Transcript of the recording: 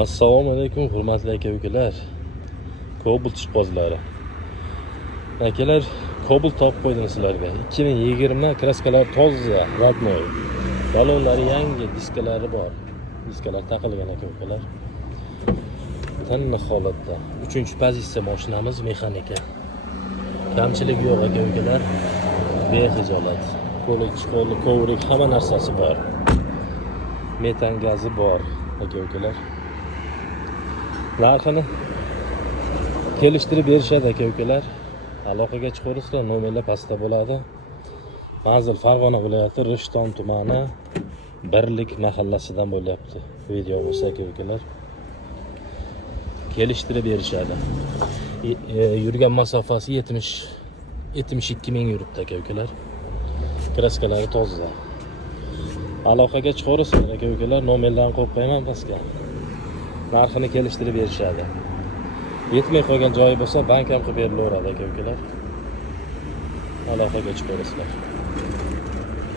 Assalomu alaykum hurmatli aka-ukalar. Cobalt ishqibozlari. Akalar, Cobalt topib qo'ydim sizlarga. 2020 kraskalar toza, rodnoy. Balonlari yangi, diskalari bor. Diskalar taqilgan aka-ukalar. Tiniq holatda. 3-pozitsiya mashinamiz mexanika. Kamchilik yo'q aka-ukalar. Bexijolat. Qo'li, kovrik, hamma narsasi bor. Metan gazi bor aka-ukalar. Narxini kelishtirib berishadi aka-ukalar. Aloqaga chiqarsizlar, nomerlar pastda bo'ladi. Manzil Farg'ona viloyati Rishton tumani Birlik mahallasidan bo'lyapti. Video bo'lsa aka-ukalar. Kelishtirib berishadi. Yurgan masofasi 72 ming yuribdi aka-ukalar. Kraskalari toza. Aloqaga chiqarsizlar aka-ukalar, nomerlarni qo'yib qo'yaman pastga. Narxini kelishtirib berishadi. Yetmay qolgan joyi bo'lsa bank ham qilib berilaveradi aka-ukalar. Aloqaga chiqarsizlar.